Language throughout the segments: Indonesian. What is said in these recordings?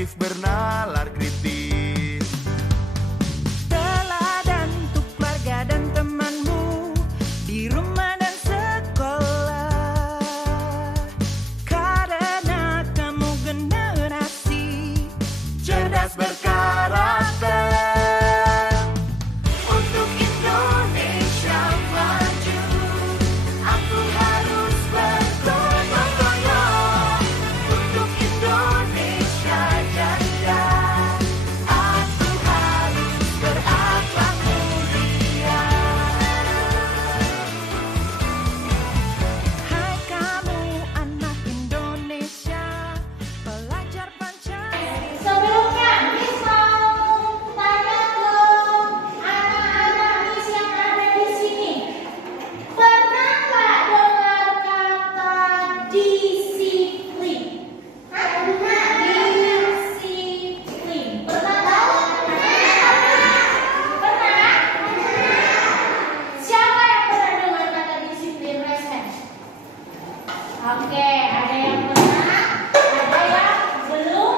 kreatif bernalar kritis. Teladan untuk keluarga dan temanmu di rumah dan sekolah, karena kamu generasi Cerdas berkarakter. untuk Indonesia maju. Aku harus bergotong royong untuk Indonesia jaya. Aku harus berakhlak mulia. Hai kamu anak Indonesia, pelajar Pancasila. Sebelumnya, Miss mau tanya ke anak-anak Miss yang ada di sini. Pernah nggak dengar kata disiplin? Pernah. Disiplin. Pernah tahu? Pernah? Siapa yang pernah dengar kata disiplin? Raise hand. Oke, ada yang pernah, ada yang belum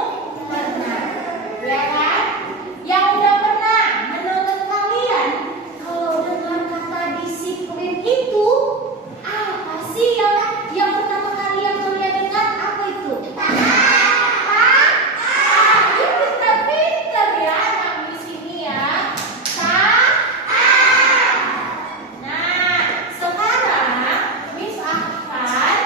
pernah, ya kan? Yang udah pernah, menurut kalian, kalau dengar kata disiplin itu apa sih yang pertama kali yang kalian dengar apa itu? Ini pintar-pintar ya anak di sini ya. Nah, sekarang Miss akan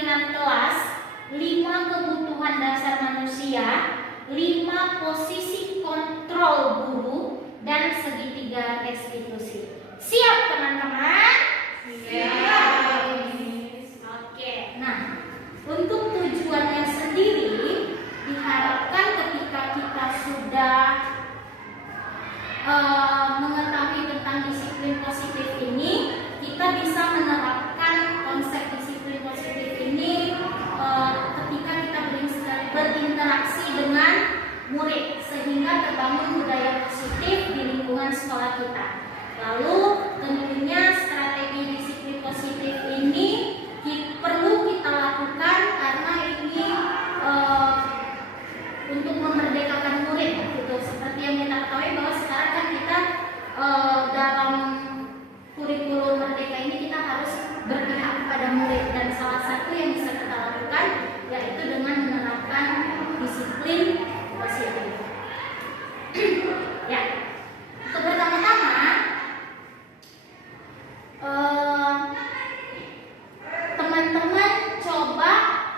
keterampilan kelas, 5 kebutuhan dasar manusia, 5 posisi kontrol guru, dan segitiga restitusi. Siap teman-teman? Siap. Oke. Nah, untuk tujuannya sendiri diharapkan ketika kita sudah mengetahui tentang disiplin positif ini, kita bisa menerapkan konsep disiplin positif ini ketika kita berinteraksi dengan murid, sehingga terbangun budaya positif di lingkungan sekolah kita. Lalu tentunya strategi disiplin positif ini perlu kita lakukan karena ini untuk memerdekakan murid, gitu. Seperti yang kita ketahui bahwa sekarang kan kita dalam kurikulum merdeka ini kita harus berpihak kepada murid, dan salah satu yang bisa kita lakukan yaitu dengan menerapkan disiplin positif. Ya, untuk pertama-tama teman-teman coba,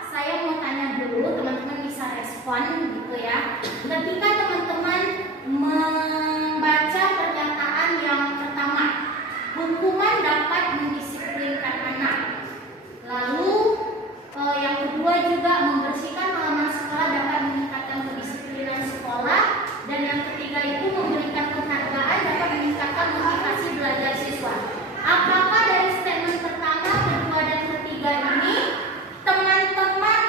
saya mau tanya dulu, teman-teman bisa respon gitu ya. Ketika teman-teman membaca pernyataan yang pertama, hukuman dapat mendisiplinkan anak. Lalu yang kedua juga, membersihkan halaman sekolah dapat meningkatkan kedisiplinan sekolah. Dan yang ketiga itu, memberikan penghargaan dapat meningkatkan motivasi belajar siswa. Apakah dari statement pertama, kedua, dan ketiga ini teman-teman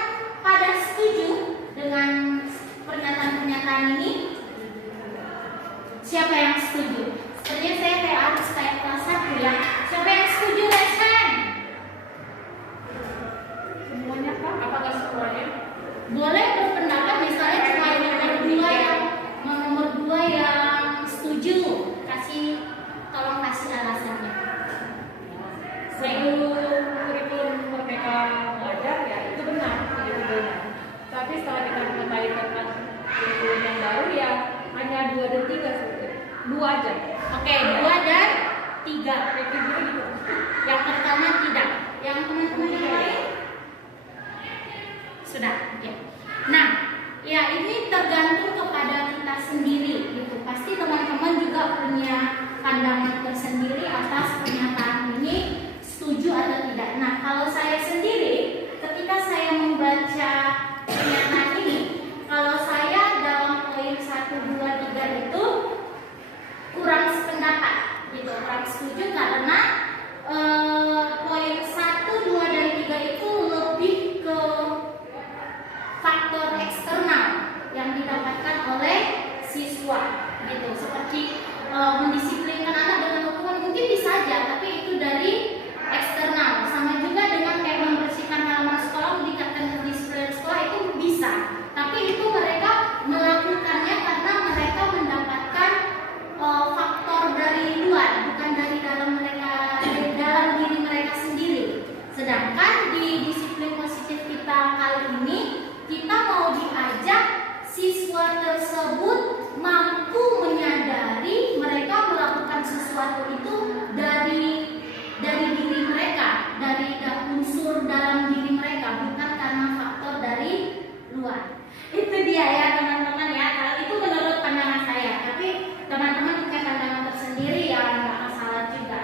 pada setuju dengan pernyataan-pernyataan ini? Siapa yang setuju? Sebenarnya saya harus kayak kelas 1 ya. Siapa yang setuju, raise hand? Semuanya Pak? Apakah semuanya? Boleh berpendapat, misalnya cuma nomor 2 yang setuju. Tolong kasih alasannya. Kurikulum Merdeka Belajar ya itu benar, tapi setelah kita mengetahui tentang kurikulum yang baru ya hanya 2 dan 3 sebetulnya. 2 aja. Oke, 2 dan 3. Kira-kira gitu. Yang pertama tidak. Yang teman-teman yang lain sudah. Oke. Nah, ya ini tergantung kepada kita sendiri gitu. Pasti teman-teman juga punya pandangan tersendiri atas pernyataan ini, setuju atau tidak. Nah, kalau saya sendiri ketika saya membaca pernyataan ini, kalau saya dalam poin 1, 2, 3 itu kurang sependapat gitu, kurang setuju karena poin 1, 2, dan 3 itu lebih ke faktor eksternal yang didapatkan oleh siswa gitu, seperti mendisiplinkan anak dengan hukuman mungkin bisa aja, tapi itu dari eksternal. Sama juga dengan kayak membersihkan halaman sekolah, meningkatkan kedisiplinan sekolah, itu bisa, tapi itu mereka melakukannya karena mereka mendapatkan faktor dari luar, bukan dari dalam diri mereka sendiri. Sedangkan di disiplin positif kita kali ini, kita mau diajak siswa tersebut mampu menyadari mereka melakukan sesuatu itu dari diri mereka, dari unsur dalam diri mereka, bukan karena faktor dari luar. Itu dia ya teman-teman ya. Kalau itu menurut pandangan saya, tapi teman-teman punya pandangan tersendiri ya, nggak masalah juga.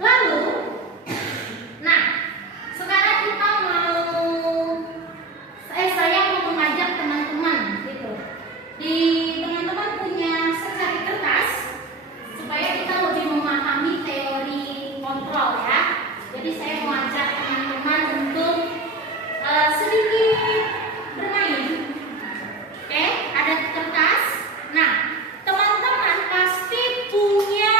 Lalu, nah sekarang kita saya mau mengajak teman-teman gitu. Teman-teman punya secari kertas supaya kita lebih memahami teori kontrol ya. Jadi saya mau ajak teman-teman untuk sedikit bermain. Oke, ada kertas. Nah, teman-teman pasti punya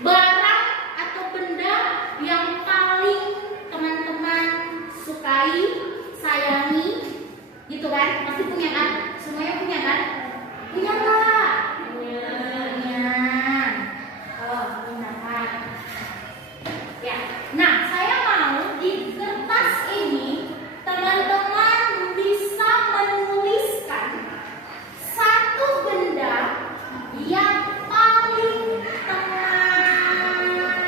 barang atau benda yang paling teman-teman sukai, sayangi, gitu kan? Pasti punya kan? Semuanya punya kan? Punya nggak? Punya. Oh, punya kan? Ya. Nah, saya mau di kertas ini teman-teman bisa menuliskan satu benda yang paling teman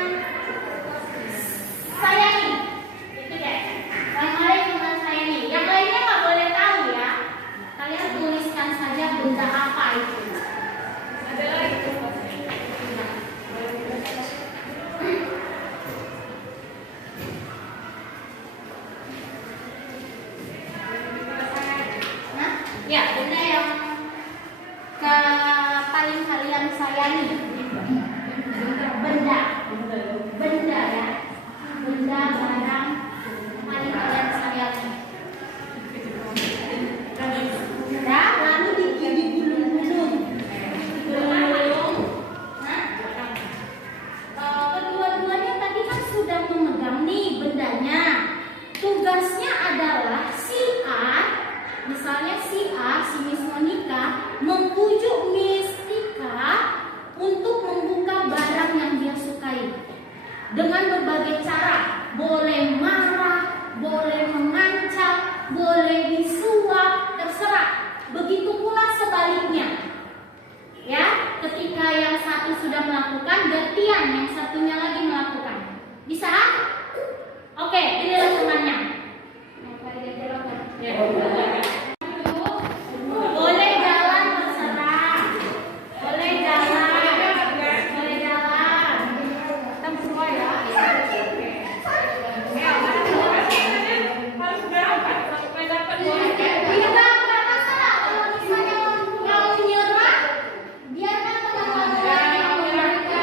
sayangi. dengan berbagai cara. Boleh marah, boleh mengancam, boleh disuap, terserah. Begitu pula sebaliknya. Ya, ketika yang satu sudah melakukan, gantian yang satunya lagi melakukan. Bisa? Oke, inilah temannya. Ya, Boleh jalan terserah. Boleh jalan. Boleh jalan. kita semua ya. Harus berapa? Sampai dapat Enggak masalah. Kalau misalnya mau menyerah, biarkan teman-teman yang memberikan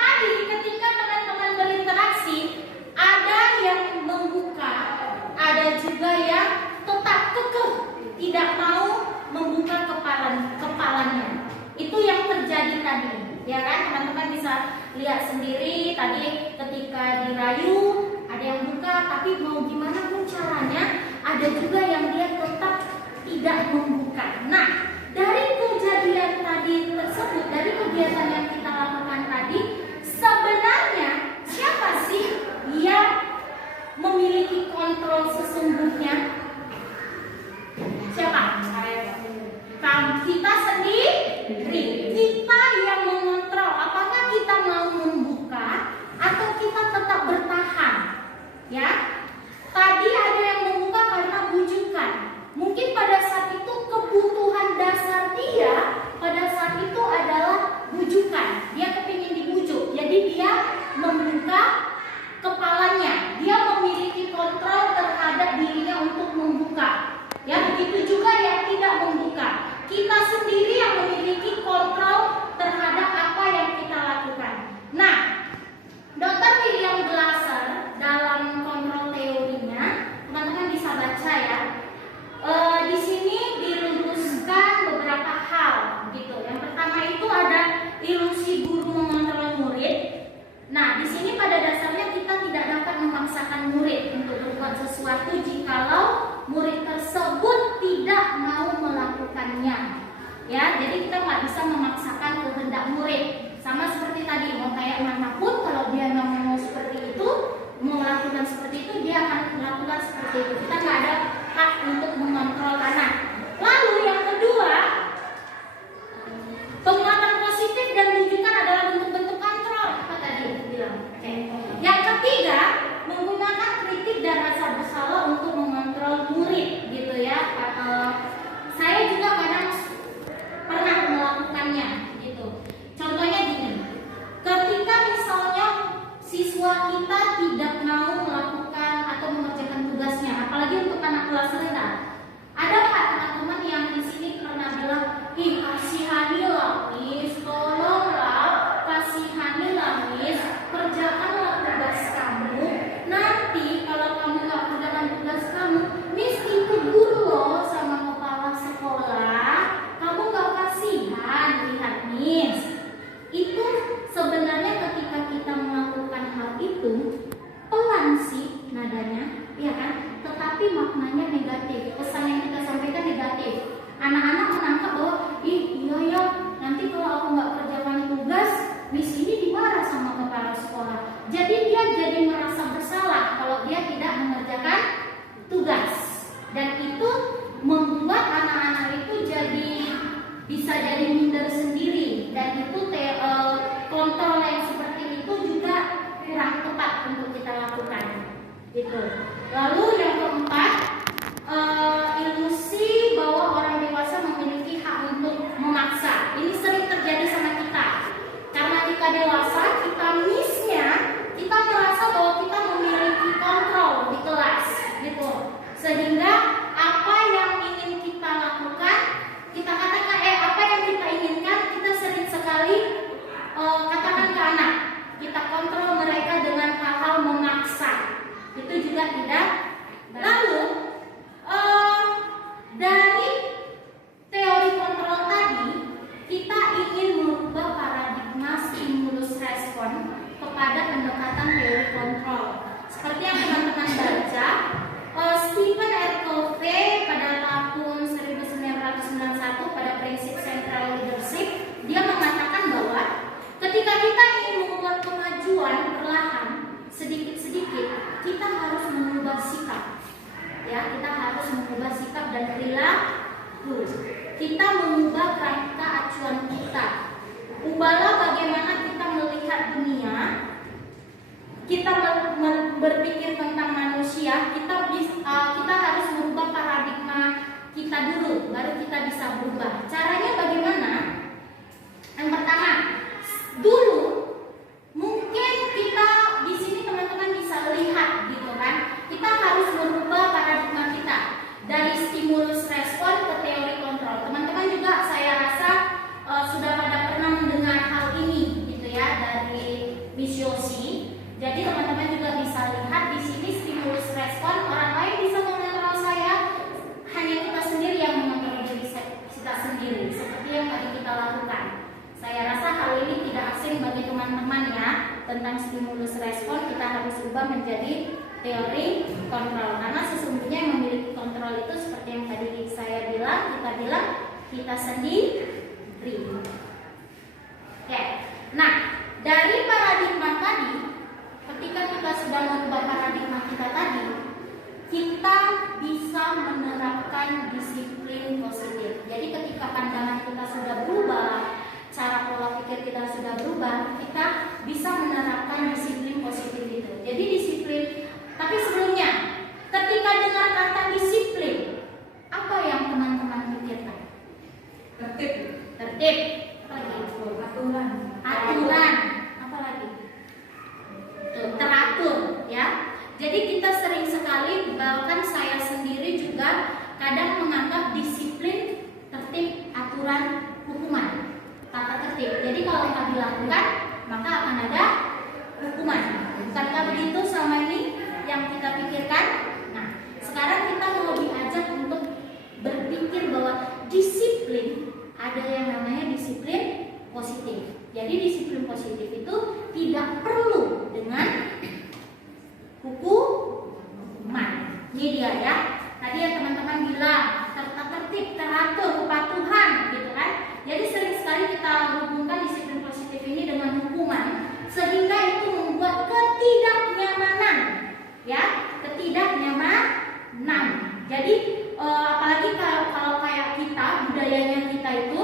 tadi ketika teman-teman berinteraksi, ada yang membuka, ada juga yang tetap kekeh tidak mau membuka kepalanya. Itu yang terjadi tadi, ya kan? Teman-teman bisa lihat sendiri tadi ketika dirayu ada yang buka, tapi mau gimana pun caranya, ada juga yang dia tetap tidak membuka. Nah, dari kejadian tadi tersebut, dari kegiatan yang kita lakukan tadi, sebenarnya siapa sih yang memiliki kontrol sesungguhnya? Siapa? Kita sendiri. Kita yang mengontrol apakah kita mau membuka atau kita tetap bertahan. Ya. Tadi ada yang membuka karena bujukan. Mungkin pada saat itu kebutuhan dasar dia pada saat itu adalah bujukan. Dia kepingin dibujuk. Jadi dia membuka kepalanya. Dia memiliki kontrol terhadap dirinya untuk membuka. Ya, begitu juga yang tidak membuka. Kita sendiri yang memiliki kontrol terhadap apa yang kita lakukan. Nah, Dr. William Glasser dalam kontrol teorinya, teman-teman bisa baca ya. Di sini diluruskan beberapa hal, gitu. Yang pertama itu ada ilusi guru mengontrol murid. Nah, di sini pada dasarnya kita tidak dapat memaksakan murid untuk berbuat sesuatu jikalau murid tersebut tidak mau melakukannya. Ya, jadi kita nggak bisa memaksakan kehendak murid. Sama seperti tadi, mau kayak manapun, kalau dia nggak mau seperti itu, mau melakukan seperti itu, dia akan melakukan seperti itu. Kita nggak ada hak untuk mengontrol anak. Lalu yang kedua, penguatan positif dan rujukan adalah bentuk-bentuk kontrol. Apa tadi bilang? Yang ketiga, menggunakan kritik dan rasa bersalah untuk mengontrol murid, gitu ya. Saya juga kadang pernah melakukannya, gitu. Contohnya gini, ketika misalnya siswa kita tidak mau melakukan atau mengerjakan tugasnya, apalagi untuk anak kelas rendah, ada nggak teman-teman yang di sini pernah bilang, ih kasihanilah Miss, tolonglah kasihanilah Miss, kerjakanlah tugas kamu. Nanti kalau kamu nggak kerjakan tugas kamu, Miss itu guru loh sama kepala sekolah, kamu nggak kasihan lihat Miss. Itu sebenarnya ketika kita melakukan hal itu pelan sih nadanya, ya kan? Tetapi maknanya negatif, pesan yang kita sampaikan negatif. Anak-anak menangkap bahwa iya ya, nanti kalau aku nggak kerjakan tugas, Miss ini dimarah sama kepala sekolah. Jadi dia jadi merasa bersalah kalau dia tidak mengerjakan tugas, dan itu membuat anak-anak itu bisa jadi minder sendiri, dan itu kontrol yang seperti itu juga kurang tepat untuk kita lakukan. Gitu. Lalu yang keempat, ilusi bahwa orang dewasa ya, kita harus mengubah sikap dan perilaku. Kita mengubah kerangka acuan kita. Ubahlah bagaimana kita melihat dunia. Kita berpikir tentang manusia. Kita harus merubah paradigma kita dulu, baru kita bisa berubah. Caranya bagaimana? Yang pertama, dulu mungkin kita di sini teman-teman bisa lihat gitu kan. Kita harus merubah paradigma kita dari stimulus respon ke teori kontrol. Teman-teman juga saya rasa sudah pada pernah mendengar hal ini gitu ya dari Miss Yosi. Jadi teman-teman juga bisa lihat di sini stimulus respon, orang lain bisa mengontrol saya, hanya kita sendiri yang mengontrol diri kita sendiri, seperti yang tadi kita lakukan. Saya rasa hal ini tidak asing bagi teman-teman ya. Tentang stimulus respon kita harus ubah menjadi teori kontrol, karena sesungguhnya yang memiliki kontrol itu seperti yang tadi kita bilang kita sendiri. Oke. Nah, dari paradigma tadi, ketika kita sudah mengubah paradigma kita tadi, kita bisa menerapkan disiplin positif. Jadi ketika pandangan kita sudah berubah, cara pola pikir kita sudah berubah, kita bisa menerapkan disiplin positif itu. Jadi disiplin, tapi sebelumnya, ketika dengar kata disiplin, apa yang teman-teman pikirkan? Tertib, apa lagi? Aturan, apa lagi? Teratur, ya. Jadi kita sering sekali, bahkan saya sendiri juga kadang menganggap disiplin, tertib, aturan, hukuman, tata tertib. Jadi kalau nggak dilakukan, maka akan ada hukuman. Bukankah begitu selama ini yang kita pikirkan? Nah, sekarang kita mau diajak untuk berpikir bahwa disiplin ada yang namanya disiplin positif. Jadi disiplin positif itu tidak perlu dengan hukuman. Ini dia ya. Tadi ya teman-teman bilang tata tertib, teratur, kepatuhan, gitu kan. Jadi sering sekali kita hubungkan disiplin positif ini dengan hukuman, sehingga itu membuat ketidaknyamanan, ya, ketidaknyamanan. Jadi apalagi kalau kayak kita, budayanya kita itu,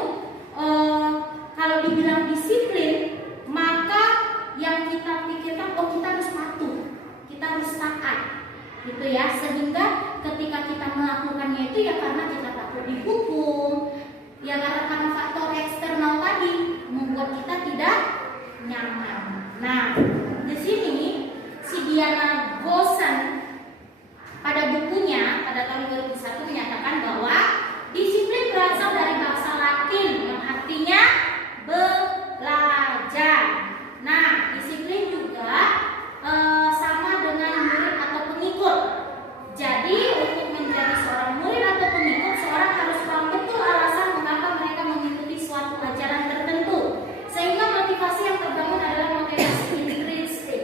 kalau dibilang disiplin, maka yang kita pikirkan, oh kita harus patuh, kita harus taat, gitu ya. Sehingga ketika kita melakukannya itu ya karena kita takut dihukum, ya karena faktor eksternal tadi membuat kita tidak nyaman. Nah, di sini si Diana Gosen pada bukunya pada tahun 2001 menyatakan bahwa disiplin berasal dari bahasa Latin yang artinya belajar. Nah, disiplin juga sama dengan murid atau pengikut. Jadi untuk menjadi seorang murid atau pengikut, seorang harus paham betul alasan mengapa mereka mengikuti suatu ajaran tertentu. Sehingga motivasi yang terbangun adalah motivasi intrinsik,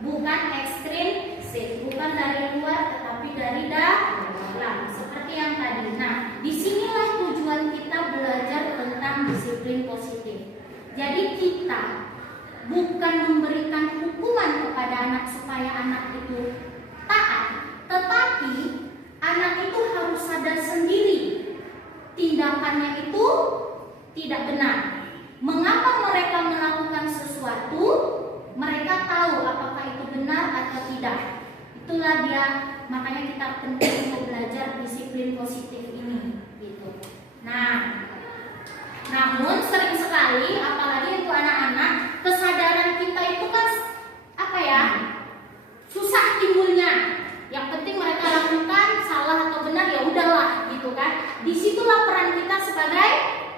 bukan ekstrinsik, bukan dari luar tetapi dari dalam. Seperti yang tadi. Nah, disinilah tujuan kita belajar tentang disiplin positif. Jadi kita bukan memberikan hukuman kepada anak supaya anak itu taat, tetapi anak itu harus sadar sendiri tindakannya itu tidak benar. Mengapa mereka melakukan sesuatu, mereka tahu apakah itu benar atau tidak. Itulah dia, makanya kita penting untuk belajar disiplin positif ini gitu. Nah, namun sering sekali apalagi untuk anak-anak, kesadaran kita itu kan apa ya, susah timbulnya. Yang penting mereka lakukan, salah atau benar ya udahlah gitu kan. Disitulah peran kita sebagai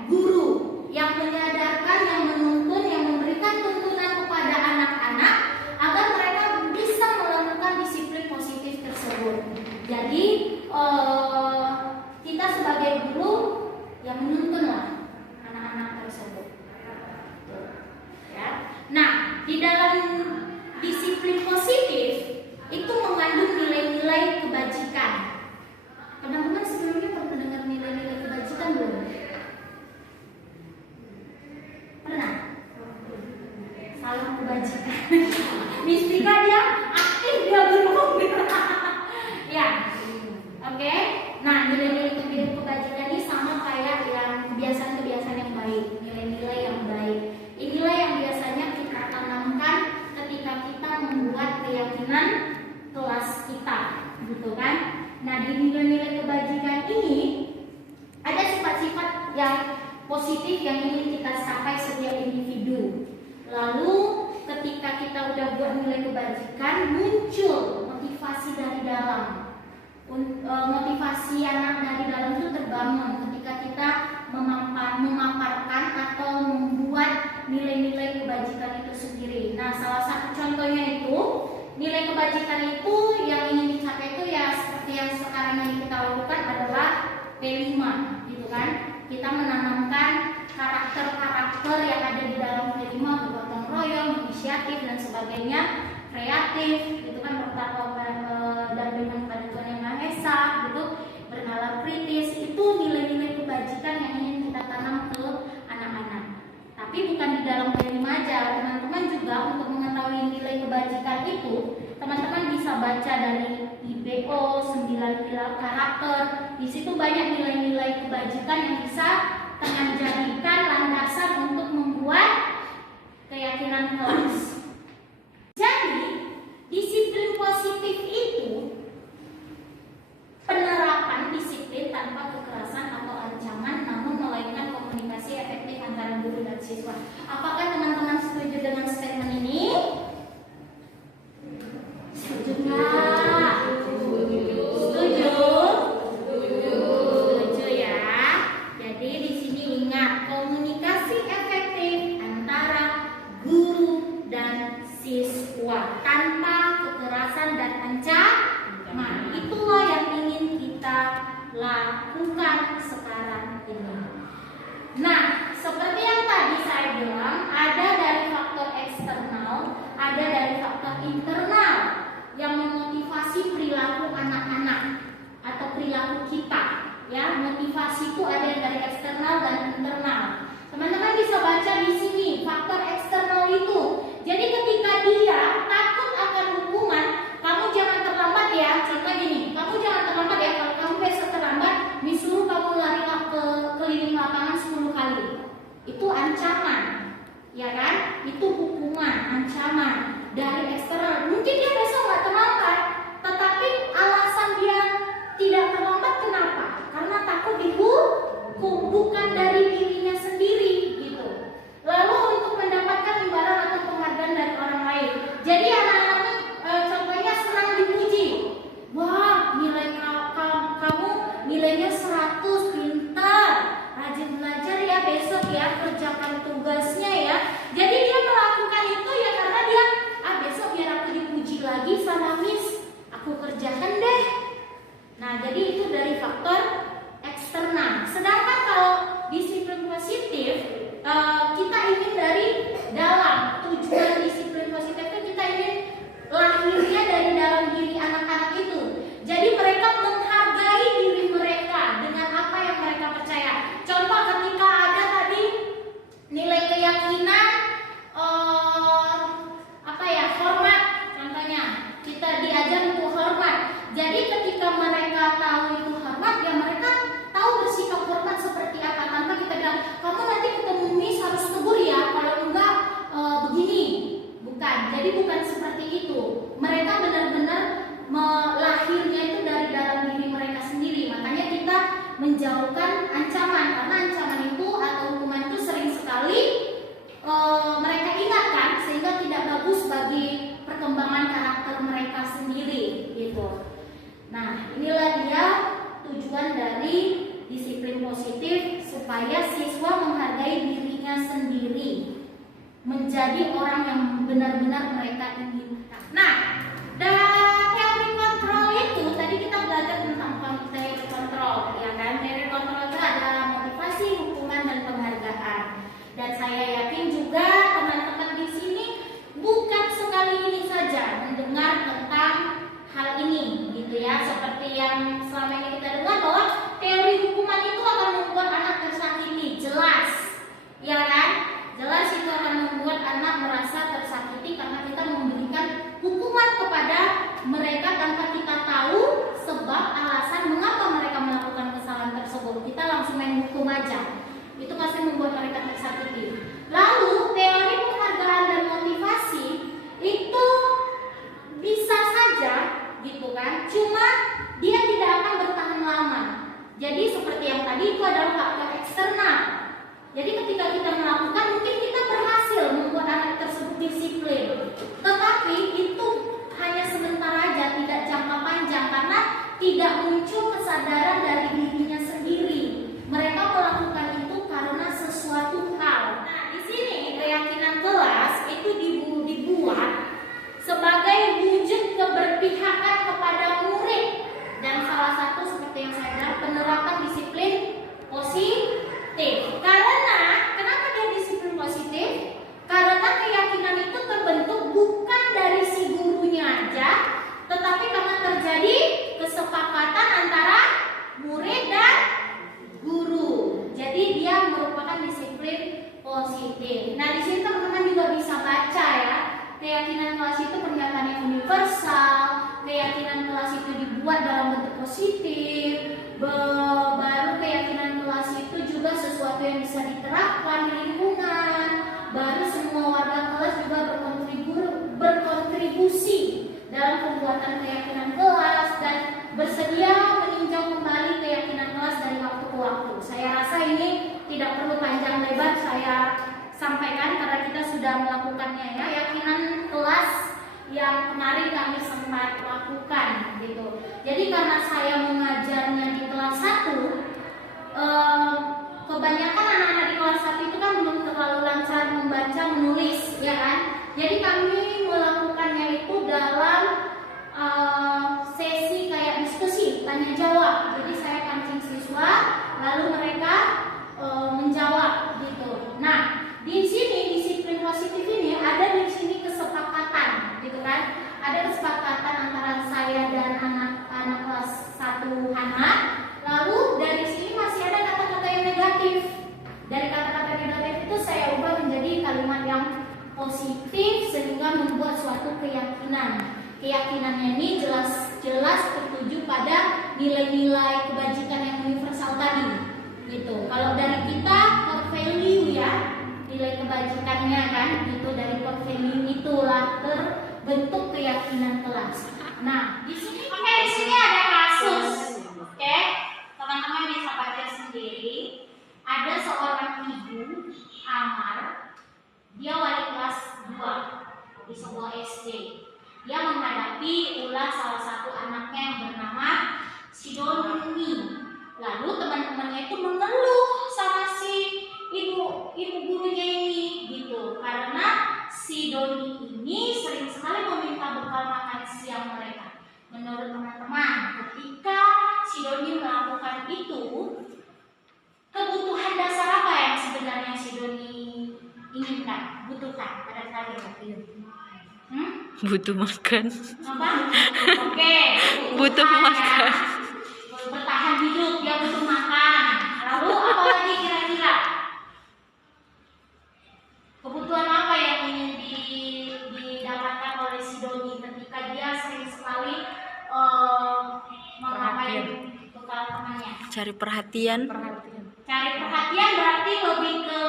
guru yang menyadarkan, yang menuntun, yang memberikan tuntunan kepada anak-anak agar mereka bisa melakukan disiplin positif tersebut. Jadi kita sebagai guru yang menuntun lah anak-anak tersebut. yang positif yang ingin kita capai setiap individu. Lalu ketika kita udah buat nilai kebajikan, muncul motivasi dari dalam. Motivasi anak dari dalam itu terbangun ketika kita memaparkan atau membuat nilai-nilai kebajikan itu sendiri. Nah, salah satu contohnya itu nilai kebajikan itu yang ingin dicapai itu ya seperti yang sekarang ini kita lakukan adalah P5 gitu kan. Kita menanamkan karakter-karakter yang ada di dalam P5, bergotong royong, inisiatif dan sebagainya, kreatif, itu kan bertakwa dan beriman pada Tuhan Yang Maha Esa, gitu, bernalar kritis, itu nilai-nilai kebajikan yang ingin kita tanam ke anak-anak. Tapi bukan di dalam P5 aja, teman-teman juga untuk mengetahui nilai kebajikan itu, teman-teman bisa baca dari IPO 9 pilar karakter. Di situ banyak nilai-nilai kebajikan yang bisa teman jadikan landasan untuk membuat keyakinan kelas. Jadi, disiplin positif itu penerapan disiplin tanpa kekerasan atau ancaman, namun melainkan komunikasi efektif antara guru dan siswa. Apakah teman-teman setuju dengan statement ini? Setuju nggak? Setuju? Setuju ya. Jadi di sini ingat komunikasi efektif antara guru dan siswa tanpa kekerasan dan ancaman. Itulah yang ingin kita lakukan sekarang ini. Nah, seperti yang tadi saya bilang, ada dari faktor eksternal, ada dari faktor internal yang memotivasi perilaku anak-anak atau perilaku kita. Ya, motivasi itu ada yang dari eksternal dan internal. Teman-teman bisa baca di sini faktor eksternal itu. Jadi ketika dia takut akan hukuman, kamu jangan terlambat ya. Contoh gini, kamu jangan terlambat ya. Kalau kamu besok terlambat, disuruh kamu lari ke keliling lapangan 10 kali. Itu ancaman, ya kan? Itu hukuman, ancaman dari eksternal. Mungkin dia besok nggak terlambat, tetapi alasan dia tidak terlambat kenapa? Karena takut dihukum, bukan dari dirinya sendiri gitu. Lalu untuk mendapatkan imbalan atau penghargaan dari orang lain. Jadi anak-anak ini contohnya senang dipuji. Wah, nilai kamu nilainya 100, pintar, rajin belajar ya, besok ya kerjakan tugasnya ya. Jadi dia melakukan itu ya karena dia besok biar aku dipuji lagi sama Miss, aku kerjakan deh. Nah, jadi itu dari faktor eksternal. Sedangkan kalau disiplin positif, kita ingin dari dalam. Tujuan disiplin positif itu kita ingin lahirnya dari dalam diri anak-anak itu. Jadi mereka menghargai diri mereka dengan apa yang mereka percaya. Contoh ketika ada tadi nilai keyakinan, hormat. Contohnya kita diajar untuk hormat. Jadi ketika mereka tahu itu hormat, ya mereka tahu bersikap hormat seperti apa. Tanpa kita bilang, kamu nanti ketemu Miss harus tegur ya, kalau enggak begini. Bukan, jadi bukan seperti itu. Mereka benar-benar lahirnya itu dari dalam diri mereka sendiri. Makanya kita menjauhkan ancaman, karena ancaman itu atau hukuman itu sering sekali mereka ingatkan, sehingga tidak bagus bagi perkembangan karakter mereka sendiri gitu. Nah, inilah dia tujuan dari disiplin positif, supaya siswa menghargai dirinya sendiri, menjadi orang yang benar-benar mereka inginkan. Nah, teori kontrol itu tadi kita belajar tentang teori kontrol, ya kan? Teori kontrol itu adalah motivasi, hukuman, dan penghargaan. Dan saya yakin juga teman-teman di sini bukan sekali ini saja mendengar tentang hal ini, gitu ya. Seperti yang selama ini kita dengar bahwa teori hukuman itu akan membuat anak tersakiti, jelas, ya kan? Jelas itu akan membuat anak merasa tersakiti karena kita memberikan hukuman kepada mereka tanpa kita tahu sebab alasan mengapa mereka melakukan kesalahan tersebut. Kita langsung main hukum aja. Itu pasti membuat mereka tersakiti. Lalu teori penghargaan dan motivasi itu bisa saja gitu kan, cuma dia tidak akan bertahan lama. Jadi seperti yang tadi itu adalah faktor eksternal. disiplin positif. Nah, di sini teman-teman juga bisa baca ya. Keyakinan kelas itu pernyataan yang universal, keyakinan kelas itu dibuat dalam bentuk positif, baru keyakinan kelas itu juga sesuatu yang bisa diterapkan di lingkungan, baru semua warga kelas juga berkontribusi dalam pembuatan keyakinan kelas dan bersedia meninjau kembali keyakinan kelas dari waktu ke waktu. Saya rasa ini tidak perlu panjang lebar saya sampaikan karena kita sudah melakukannya ya. Keyakinan kelas yang kemarin kami sempat lakukan gitu. Jadi karena saya mengajarnya di kelas 1, kebanyakan anak-anak di kelas 1 itu kan belum terlalu lancar membaca menulis ya kan. Jadi kami melakukannya itu dalam sesi kayak diskusi tanya jawab. Jadi saya pancing siswa lalu mereka menjawab gitu. Nah, di sini disiplin positif ini ada di sini kesepakatan gitu kan. Ada kesepakatan antara saya dan anak-anak kelas 1 anak. Lalu dari sini masih ada kata-kata yang negatif. Dari kata-kata negatif itu saya ubah menjadi kalimat yang positif sehingga membuat suatu keyakinan. Keyakinannya ini jelas tertuju pada nilai-nilai kebajikan yang universal tadi. Gitu. Kalau dari kita core value ya, nilai kebajikannya kan, gitu dari core value itulah terbentuk keyakinan kelas. Nah, di sini di sini ada kasus. Oke. Teman-teman bisa baca sendiri. Ada seorang ibu Amar, dia wali kelas 2 di sebuah SD. Dia menghadapi ulah salah satu anaknya yang bernama Sidoni. Lalu teman-temannya itu mengeluh sama si ibu gurunya ini gitu. Karena si Doni ini sering sekali meminta bekal makan siang mereka. Menurut teman-teman, ketika si Doni melakukan itu, kebutuhan dasar apa yang sebenarnya si Doni inginkan, butuhkan pada saat itu? Butuh makan. Apa? Oke. Butuh makan. Bertahan hidup, dia butuh makan. Lalu apa lagi kira-kira? Kebutuhan apa yang ingin didapatkan oleh si Doni ketika dia sering sekali mengapain bekal temannya? Cari perhatian. Cari perhatian berarti lebih ke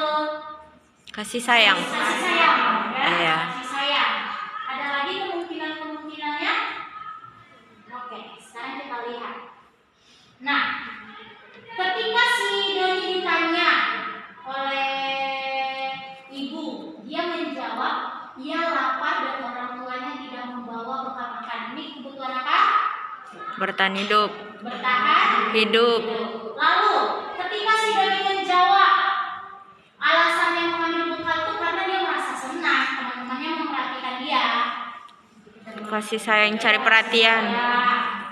Kasih sayang. kasih sayang, ya? Iya. Kasih sayang. Ada lagi kemungkinannya? Oke, sekarang kita lihat. Nah, ketika si Doni ditanya oleh ibu, dia menjawab, ia lapar dan orang tuanya tidak membawa bekal makan. Ini kebutuhan apa? Bertahan hidup. Bertahan Hidup. Lalu, ketika si Doni menjawab, alasannya mengambil bekal itu karena dia merasa senang, teman-temannya memperhatikan dia. Kasih sayang, cari perhatian. Ya,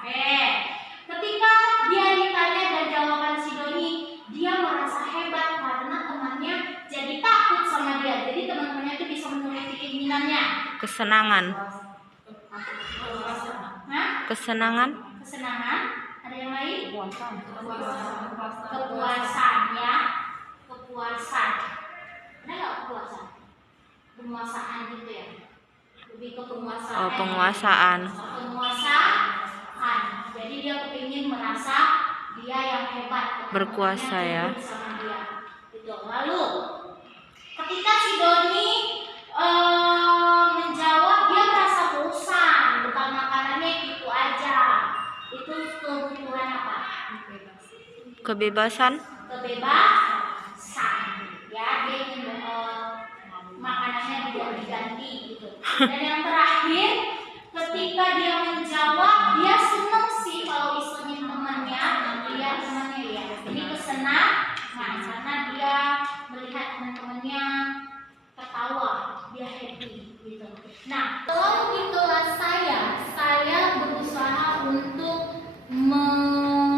oke. Ketika dia ditanya dan jawaban si Doni, dia merasa hebat karena temannya jadi takut sama dia. Jadi teman-temannya itu bisa menuruti keinginannya. Kesenangan. Hah? Kesenangan. Kesenangan. Ada yang lain? Kepuasan ya. Kepuasan. Ada nggak kepuasan? Penguasaan gitu ya. Lebih ke penguasaan. Oh, penguasaan. Penguasaan. Jadi dia kepingin merasa dia yang hebat. Berkuasa ya. Sama dia. Gitu. Lalu ketika si Doni menjawab, dia merasa bosan. Bekal makanannya itu aja. Itu kebutuhan apa? Kebebasan. Kebebasan. Ya, dia ingin makanannya juga diganti gitu. Dan yang terakhir, ketika dia menjawab, dia senang sih kalau isengin temannya, lihat temannya ya. Ini kesenangan karena dia melihat teman-temannya ketawa, dia happy gitu. Nah, kalau di kelas saya berusaha untuk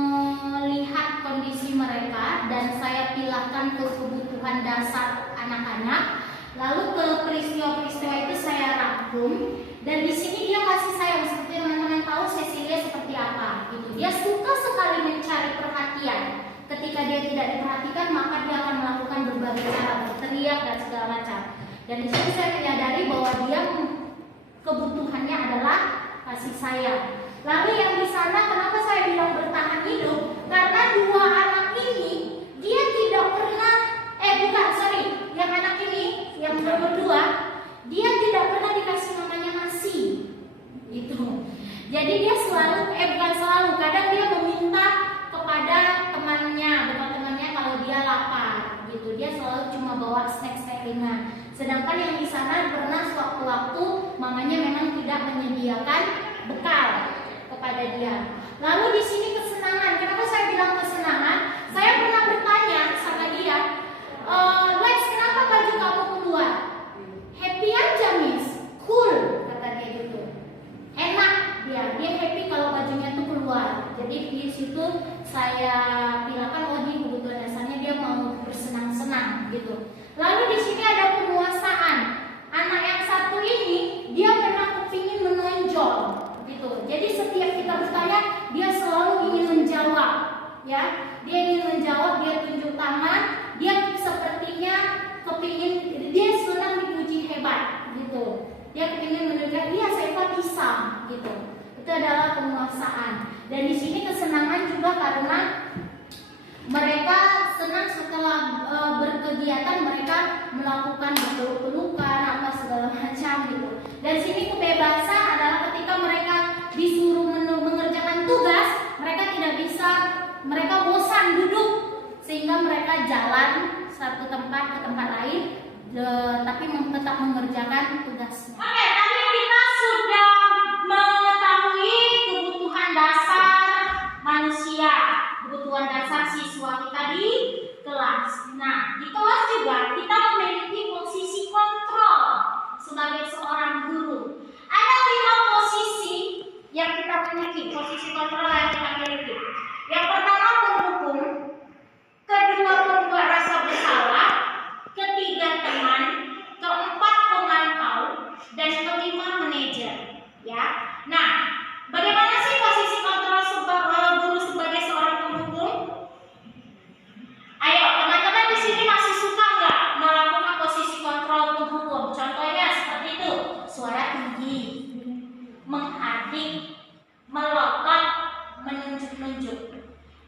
melihat kondisi mereka dan saya pilahkan ke kebutuhan dasar anak-anak. Lalu ke peristiwa-peristiwa itu saya rangkum dan di sini dia kasih sayang seperti teman-teman tahu Cecilia seperti apa gitu. Dia suka sekali mencari perhatian. Ketika dia tidak diperhatikan maka dia akan melakukan berbagai cara Dan di sini saya menyadari bahwa dia kebutuhannya adalah kasih sayang. Lalu yang di sana kenapa saya bilang bertahan hidup? Karena dua anak ini dia tidak pernah yang anak ini yang nomor 2 dia tidak pernah dikasih namanya nasi. Itu. Jadi dia selalu bukan selalu, kadang dia meminta kepada temannya kalau dia lapar gitu. Dia selalu cuma bawa snack-snack ringan. Sedangkan yang di sana pernah sewaktu-waktu mamanya memang tidak menyediakan bekal kepada dia. Lalu di sini kesenangan. Kenapa saya bilang kesenangan? Saya pernah bertanya sama dia, Lex, kenapa baju kamu keluar? Happy aja, Miss. Cool, kata dia gitu. Enak dia happy kalau bajunya tuh keluar. Jadi di situ saya bilangkan, oh ini kebutuhan dasarnya dia mau bersenang-senang gitu. Lalu di sini ada penguasaan. Anak yang satu ini dia memang kepingin menonjol gitu. Jadi setiap kita bertanya dia selalu ingin menjawab, ya. Dia ingin menjawab, dia tunjuk tangan, dia sepertinya kepingin, dia senang dipuji hebat gitu. Dia kepingin menunjukkan dia saya bisa gitu. Itu adalah penguasaan. Dan di sini kesenangan juga karena mereka senang setelah berkegiatan mereka melakukan peluk-pelukan apa segala macam gitu. Dan sini kebebasan adalah ketika mereka disuruh mengerjakan tugas, mereka tidak bisa, mereka bosan duduk sehingga mereka jalan satu tempat ke tempat lain, tapi tetap mengerjakan tugasnya. Oke, tadi kita sudah mengetahui kebutuhan dasar manusia, kebutuhan dasar siswa kita di kelas. Nah, di kelas juga kita memiliki posisi kontrol sebagai seorang guru. Ada 5 posisi yang kita miliki, posisi kontrol yang kita miliki. Yang pertama mendukung, kedua membuat rasa bersalah, ketiga teman, keempat pemantau, dan kelima manajer. Ya, nah, bagaimana sih posisi kontrol guru sebagai seorang pendukung? Ayo, teman-teman di sini masih suka nggak melakukan posisi kontrol pendukung? Contohnya seperti itu, suara tinggi, menghadik, melotot, menunjuk-nunjuk.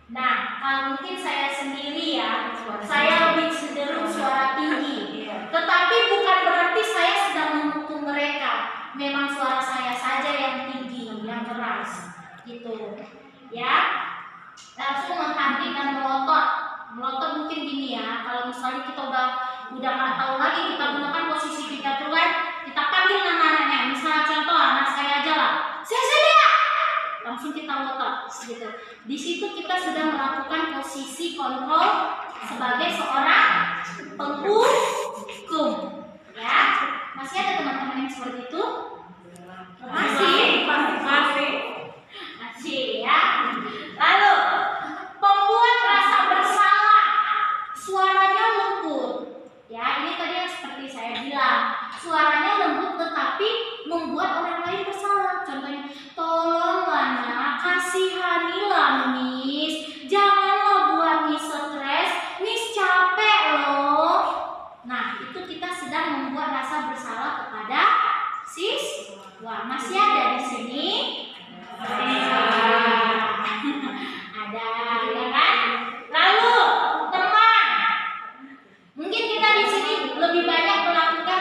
Nah, kalau mungkin saya sendiri ya, saya lebih cenderung suara tinggi. Tetapi bukan berarti saya sedang mendukung mereka. Memang suara saya saja yang tinggi, yang keras, gitu. Ya, langsung menghadik dan melotot. Melotot mungkin gini ya. Kalau misalnya kita udah nggak tahu lagi, kita gunakan posisi kita tuh kan, kita panggil nama-namanya. Misalnya contoh anak saya aja lah, saya langsung kita lotot, gitu. Di situ kita sudah melakukan posisi kontrol sebagai seorang penghukum. Ya, masih ada teman-teman yang seperti itu? Masih ya. Lalu pembuat rasa bersalah, suaranya lembut. Ya, ini tadi yang seperti saya bilang, suaranya lembut tetapi membuat orang lain bersalah. Contohnya, tolonglah nak, kasihanilah Miss, janganlah buat Miss stres, Miss capek loh. Nah, itu kita sedang membuat rasa bersalah kepada siswa. Masih ada di sini? Ada, ya kan? Lalu teman, mungkin kita di sini lebih banyak melakukan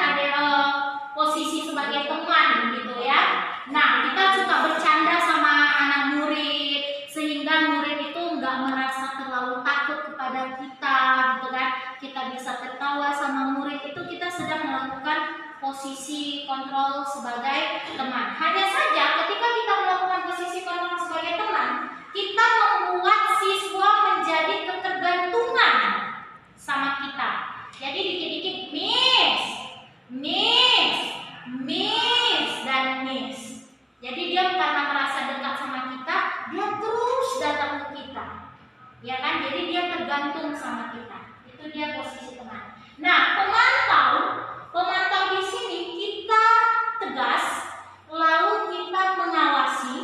posisi sebagai teman, gitu ya. Nah, kita suka bercanda sama anak murid sehingga murid itu nggak merasa terlalu takut kepada kita, gitu kan? Kita bisa tertawa sama murid, itu kita sedang melakukan posisi kontrol sebagai teman. Hanya saja ketika kita melakukan posisi kontrol sebagai teman, kita membuat siswa menjadi ketergantungan sama kita. Jadi dikit-dikit Miss, Miss, Miss, dan Miss. Jadi dia karena merasa dekat sama kita, dia terus datang ke kita. Ya kan? Jadi dia tergantung sama kita. Itu dia posisi teman. Nah, pemantau di sini kita tegas, lalu kita mengawasi,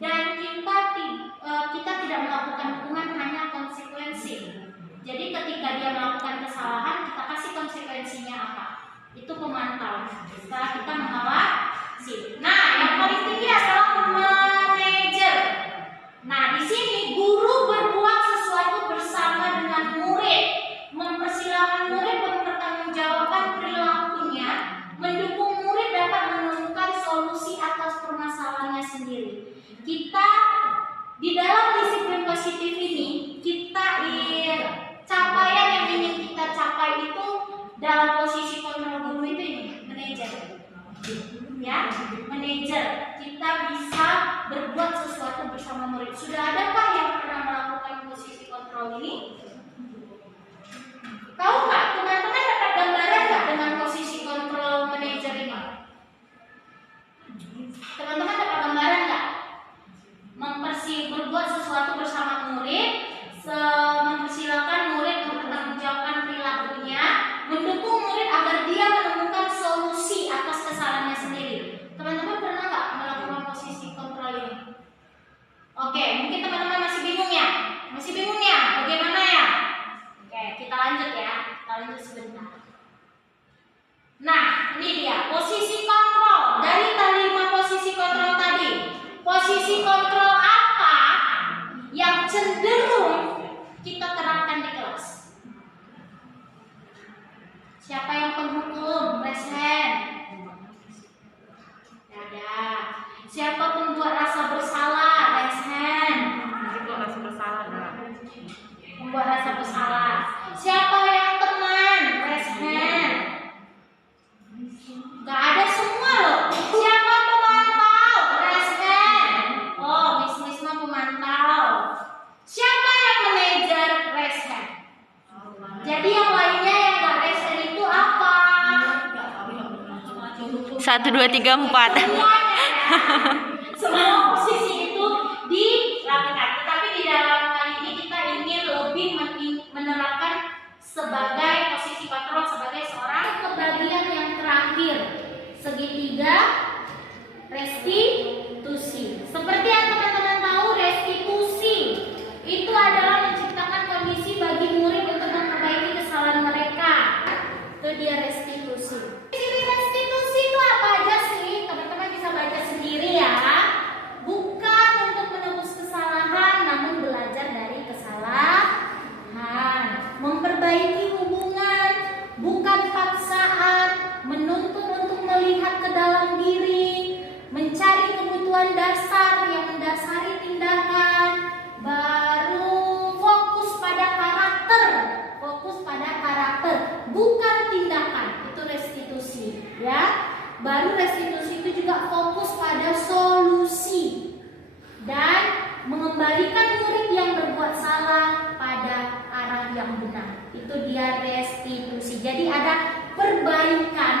dan kita tidak melakukan hukuman, hanya konsekuensi. Jadi ketika dia melakukan kesalahan, kita kasih konsekuensinya apa? Itu pemantau. Setelah kita mengawasi. Nah, yang paling tinggi adalah manajer. Nah, di sini guru berbuat sesuatu bersama dengan murid, mempersilahkan murid mempertanggungjawabkan perilakunya, mendukung murid dapat menemukan solusi atas permasalahannya sendiri. Kita di dalam disiplin positif ini, capaian yang ingin kita capai itu dalam posisi kontrol guru itu ini, manajer. Ya, manajer. Kita bisa berbuat sesuatu bersama murid. Sudah adakah yang pernah melakukan posisi kontrol ini? Tahu nggak? Teman-teman dapat gambaran nggak dengan posisi kontrol manajer ini? Teman-teman dapat gambaran nggak? Berbuat sesuatu bersama murid, mempersilahkan murid mempertanggungjawabkan perilakunya, mendukung murid agar dia menemukan solusi atas kesalahannya sendiri. Teman-teman pernah nggak melakukan posisi kontrol ini? Oke, mungkin teman-teman masih bingung ya? Masih bingung ya? Bagaimana ya? Oke, kita lanjut ya. Kita lanjut sebentar. Nah, ini dia posisi kontrol. Dari 5 posisi kontrol tadi, posisi kontrol apa yang cenderung kita terapkan di kelas? Siapa yang penghukum? Raise hand. Ada. Siapa pembuat rasa bersalah? Raise hand. Rasa bersalah. Membuat rasa bersalah. Siapa yang teman? Raise hand. Gak ada semua loh. Siapa pemantau? Raise hand. Oh, Miss Misma pemantau. Siapa yang manajer? Raise hand. Jadi yang lainnya yang gak raise hand itu apa? 1, 2, 3, 4. Semuanya ya. Semua posisi itu dilakukan. Tetapi di dalam kali ini kita ingin lebih menerapkan sebagai posisi kontrol sebagai seorang kebagian yang terakhir, segitiga restitusi. Seperti yang teman-teman tahu, restitusi itu adalah menciptakan kondisi bagi murid untuk memperbaiki kesalahan mereka. Itu dia restitusi. Ciri restitusi itu apa aja sih? Teman-teman bisa baca sendiri ya. Bukan untuk menebus kesalahan, namun belajar dari kesalahan. Memperbaiki hubungan, bukan paksaan. Menuntut untuk melihat ke dalam diri, mencari kebutuhan dasar yang mendasari tindakan. Baru fokus pada karakter, bukan tindakan. Itu restitusi, ya. Baru restitusi itu juga fokus pada solusi dan mengembalikan murid yang berbuat salah pada arah yang benar. Itu dia restitusi. Jadi ada perbaikan,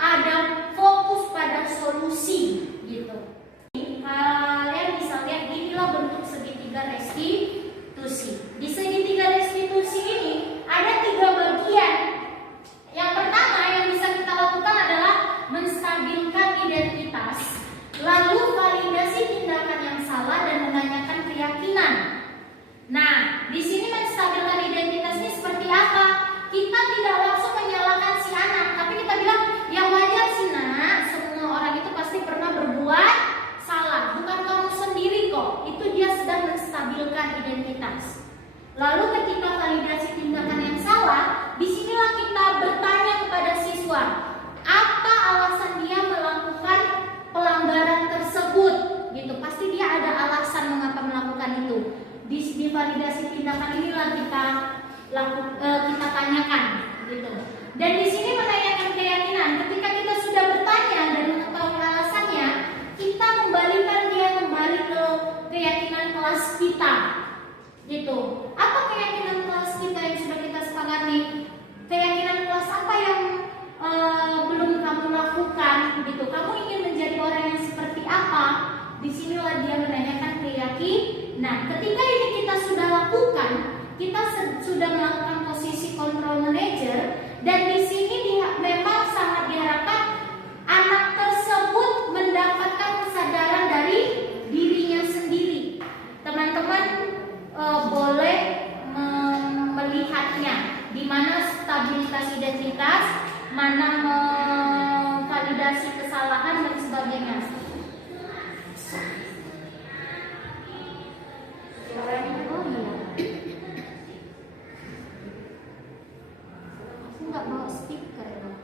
ada fokus pada solusi gitu. Kalian bisa lihat inilah bentuk segitiga restitusi. Di segitiga restitusi ini ada 3 bagian. Yang pertama yang bisa kita lakukan adalah menstabilkan identitas, lalu validasi tindakan yang salah dan menanyakan keyakinan. Nah, di sini menstabilkan identitas ini seperti apa? Kita tidak langsung menyalahkan si anak, tapi kita bilang ya wajar sih nak, semua orang itu pasti pernah berbuat salah, bukan kamu sendiri kok. Itu dia sedang menstabilkan identitas. Lalu ketika validasi tindakan yang salah, disinilah kita bertanya kepada siswa, apa alasan dia melakukan pelanggaran tersebut? Gitu, pasti dia ada alasan mengapa melakukan itu. Di validasi tindakan inilah kita tanyakan, gitu. Dan di sini menanyakan keyakinan. Ketika kita sudah bertanya dan mengetahui alasannya, kita kembalikan dia kembali ke keyakinan kelas kita. Gitu. Apa keyakinan kelas kita yang sudah kita sepakati? Keyakinan kelas apa yang belum kamu lakukan? Gitu. Kamu ingin menjadi orang yang seperti apa? Disinilah dia menanyakan keyakinan. Nah, ketika ini kita sudah lakukan, kita sudah melakukan posisi kontrol manager, dan di sini memang sangat diharapkan anak tersebut mendapatkan kesadaran dari dirinya sendiri. Teman-teman boleh melihatnya di mana stabilitas identitas, mana memvalidasi kesalahan dan sebagainya. Oh iya. Aku nggak bawa speaker loh.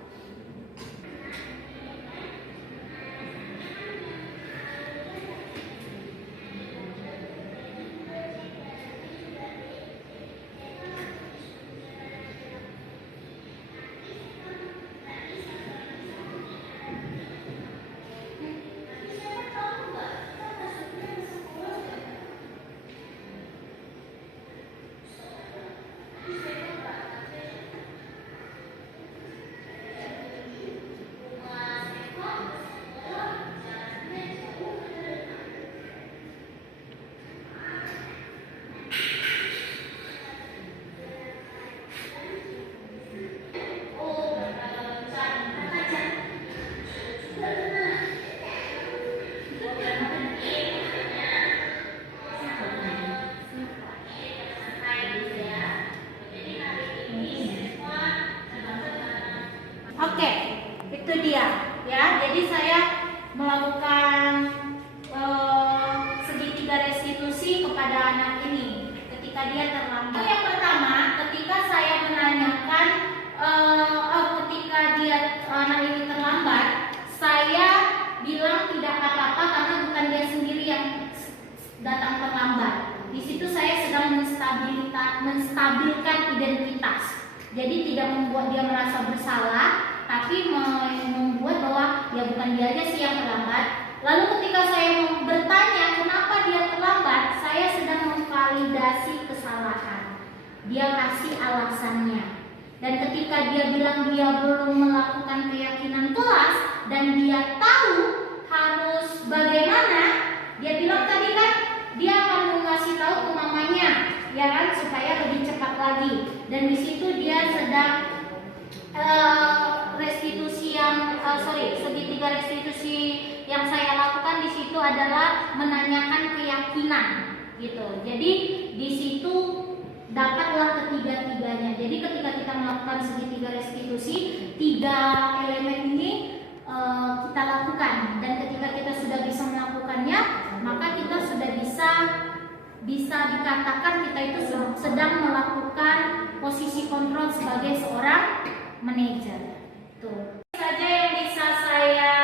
Oke, itu dia ya. Jadi saya melakukan segitiga restitusi kepada anak ini ketika dia terlambat. Yang pertama, ketika saya menanyakan ketika anak ini terlambat, saya bilang tidak apa-apa karena bukan dia sendiri yang datang terlambat. Di situ saya sedang menstabilkan identitas. Jadi tidak membuat dia merasa bersalah, tapi membuat bahwa ya bukan dia aja sih yang terlambat. Lalu ketika saya bertanya kenapa dia terlambat, saya sedang memvalidasi kesalahan. Dia kasih alasannya. Dan ketika dia bilang dia belum melakukan keyakinan kelas dan dia tahu harus bagaimana, dia bilang tadi kan dia akan mengasih tahu ke mamanya, ya kan, supaya lebih cepat lagi. Dan di situ dia sedang segitiga restitusi yang saya lakukan di situ adalah menanyakan keyakinan, gitu. Jadi di situ dapatlah ketiga-tiganya. Jadi ketika kita melakukan segitiga restitusi, 3 elemen ini kita lakukan. Dan ketika kita sudah bisa melakukannya, maka kita sudah bisa dikatakan kita itu sedang melakukan posisi kontrol sebagai seorang manajer. Tuh saja yang bisa saya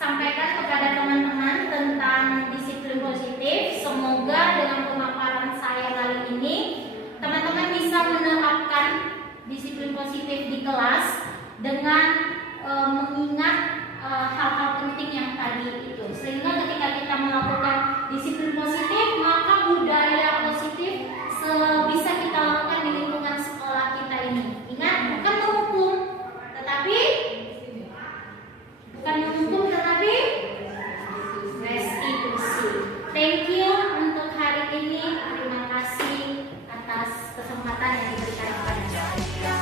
sampaikan kepada teman-teman tentang disiplin positif. Semoga dengan pemaparan saya kali ini teman-teman bisa menerapkan disiplin positif di kelas dengan mengingat hal-hal penting yang tadi itu, sehingga ketika kita melakukan disiplin positif, maka budaya positif bisa kita lakukan di lingkungan sekolah kita ini. Ingat, bukan menghukum tetapi restitusi. Thank you untuk hari ini. Terima kasih atas kesempatan yang diberikan kepada saya.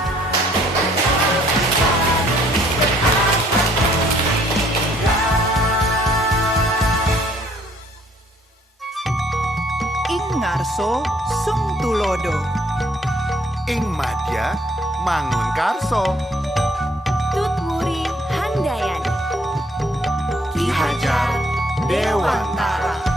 Ing ngarso sung tulodo. Ing madya mangun karso. Tutwuri Handayani, Ki Hajar Dewantara.